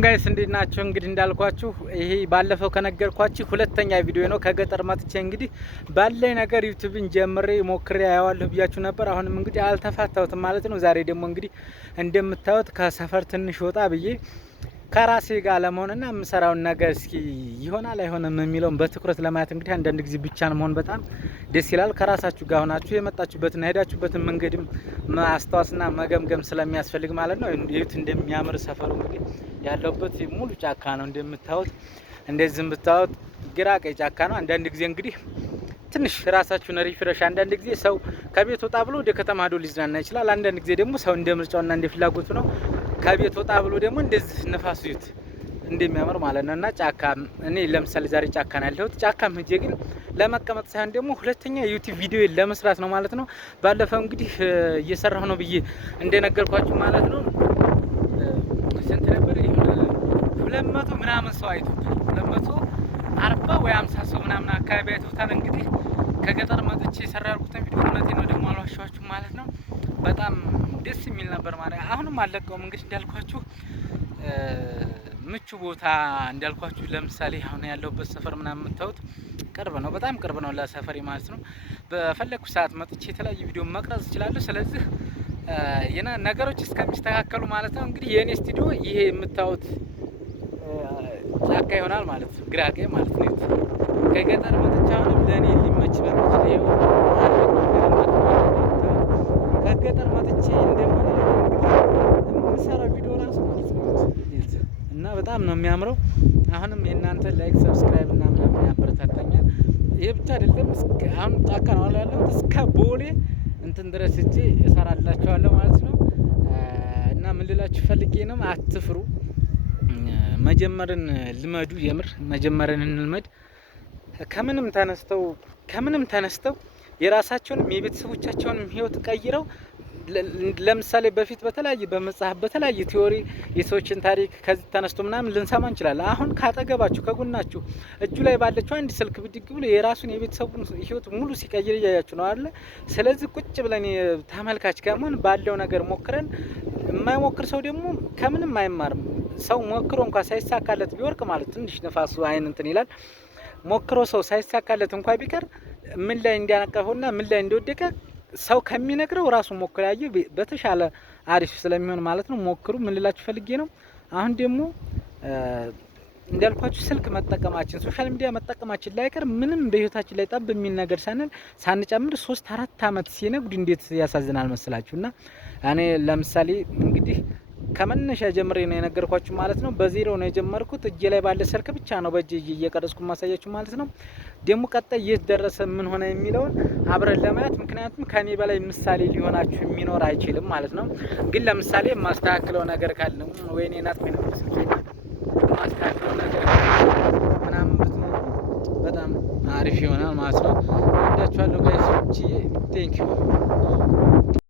ጋይስ እንዴት ናችሁ? እንግዲህ እንዳልኳችሁ ይሄ ባለፈው ከነገርኳችሁ ሁለተኛ ቪዲዮ ነው። ከገጠር መጥቼ እንግዲህ ባለኝ ነገር ዩቲዩብን ጀምሬ ሞክሬ አያዋለሁ ብያችሁ ነበር። አሁንም እንግዲህ አልተፋታሁትም ማለት ነው። ዛሬ ደግሞ እንግዲህ እንደምታዩት ከሰፈር ትንሽ ወጣ ብዬ ከራሴ ጋር ለመሆንና የምሰራውን ነገር እስኪ ይሆናል አይሆንም የሚለውን በትኩረት ለማየት እንግዲህ አንዳንድ ጊዜ ብቻን መሆን በጣም ደስ ይላል። ከራሳችሁ ጋር ሆናችሁ የመጣችሁበትና ሄዳችሁበትን መንገድም ማስታወስና መገምገም ስለሚያስፈልግ ማለት ነው። እንዴት እንደሚያምር ሰፈሩ እንግዲህ ያለበት ሙሉ ጫካ ነው እንደምታዩት። እንደዚህ ብታዩት ግራ ቀኝ ጫካ ነው። አንዳንድ ጊዜ እንግዲህ ትንሽ ራሳችሁን ሪፍሬሽ አንዳንድ ጊዜ ሰው ከቤት ወጣ ብሎ ወደ ከተማ ሄዶ ሊዝናና ይችላል። አንዳንድ ጊዜ ደግሞ ሰው እንደ ምርጫውና እንደ ፍላጎቱ ነው። ከቤት ወጣ ብሎ ደግሞ እንደዚህ ንፋስ ይዩት እንደሚያምር ማለት ነው። እና ጫካ እኔ ለምሳሌ ዛሬ ጫካ ነው ያለሁት። ጫካም ሄጄ ግን ለመቀመጥ ሳይሆን ደግሞ ሁለተኛ ዩቲዩብ ቪዲዮ ለመስራት ነው ማለት ነው። ባለፈው እንግዲህ እየሰራሁ ነው ብዬ እንደነገርኳችሁ ማለት ነው። ስንት ነበር? 200 ምናምን ሰው አይቶታል። 240 ወይ 50 ሰው ምናምን አካባቢ አይቶታል። እንግዲህ ከገጠር መጥቼ የሰራ ያልኩትን ቪዲዮ እውነቴን ነው ደግሞ አልዋሻችሁም ማለት ነው። በጣም ደስ የሚል ነበር ማለት ነው። አሁንም አልለቀውም እንግዲህ እንዳልኳችሁ ምቹ ቦታ እንዳልኳችሁ ለምሳሌ አሁን ያለሁበት ሰፈር ምናምን የምታዩት ቅርብ ነው፣ በጣም ቅርብ ነው ለሰፈሬ ማለት ነው። በፈለኩ ሰዓት መጥቼ የተለያዩ ቪዲዮ መቅረጽ እችላለሁ። ስለዚህ ነገሮች እስከሚስተካከሉ ማለት ነው እንግዲህ የእኔ ስቱዲዮ ይሄ የምታዩት ጫካ ይሆናል ማለት ነው። ግራ ቀኝ ማለት ነው። ከገጠር መጥቼ አሁንም ለእኔ ሊመች በሚችል ይኸው ከገጠር መጥቼ እንደሆነ የምሰራው ቪዲዮ ራሱ ማለት ነው እና በጣም ነው የሚያምረው። አሁንም የእናንተ ላይክ ሰብስክራይብ እና ምናምን ያበረታታኛል። ይሄ ብቻ አይደለም፣ አሁን ጫካ ነው ያለሁት እስከ ቦሌ እንትን ድረስ እጄ እሰራላችኋለሁ ማለት ነው። እና ምን ልላችሁ ፈልጌ ነው፣ አትፍሩ፣ መጀመርን ልመዱ። የምር መጀመርን እንልመድ። ከምንም ተነስተው የራሳቸውንም የቤተሰቦቻቸውንም ህይወት ቀይረው ለምሳሌ በፊት በተለያየ በመጽሐፍ በተለያየ ቲዮሪ የሰዎችን ታሪክ ከዚህ ተነስቶ ምናምን ልንሰማ እንችላለን። አሁን ካጠገባችሁ ከጎናችሁ እጁ ላይ ባለችው አንድ ስልክ ብድግ ብሎ የራሱን የቤተሰቡን ህይወት ሙሉ ሲቀይር እያያችሁ ነው አይደል? ስለዚህ ቁጭ ብለን ተመልካች ከመሆን ባለው ነገር ሞክረን፣ የማይሞክር ሰው ደግሞ ከምንም አይማርም። ሰው ሞክሮ እንኳን ሳይሳካለት ቢወርቅ ማለት ትንሽ ነፋሱ አይን እንትን ይላል። ሞክሮ ሰው ሳይሳካለት እንኳን ቢቀር ምን ላይ እንዲያነቀፈውና ምን ላይ እንደወደቀ ሰው ከሚነግረው ራሱ ሞክሮ ያየ በተሻለ አሪፍ ስለሚሆን ማለት ነው። ሞክሩ። ምን ልላችሁ ፈልጌ ነው። አሁን ደግሞ እንዳልኳችሁ ስልክ መጠቀማችን ሶሻል ሚዲያ መጠቀማችን ላይቀር ምንም በህይወታችን ላይ ጠብ የሚል ነገር ሳንጨምር 3-4 አመት ሲነጉድ እንዴት ያሳዝናል መስላችሁ። እና እኔ ለምሳሌ እንግዲህ ከመነሻ ጀምሬ ነው የነገርኳችሁ ማለት ነው። በዜሮ ነው የጀመርኩት። እጄ ላይ ባለ ስልክ ብቻ ነው በእጄ እየቀረጽኩ ማሳያችሁ ማለት ነው። ደግሞ ቀጣይ የት ደረሰ ምን ሆነ የሚለውን አብረን ለማየት፣ ምክንያቱም ከኔ በላይ ምሳሌ ሊሆናችሁ የሚኖር አይችልም ማለት ነው። ግን ለምሳሌ ማስተካከለው ነገር ካለ ወይኔ ናት ወይ ነው ስልኬ ማስተካከለው ነገር ምናምን ብትኖር በጣም አሪፍ ይሆናል ማለት ነው። ወዳችኋለሁ ጋይስ። ቴንክ ዩ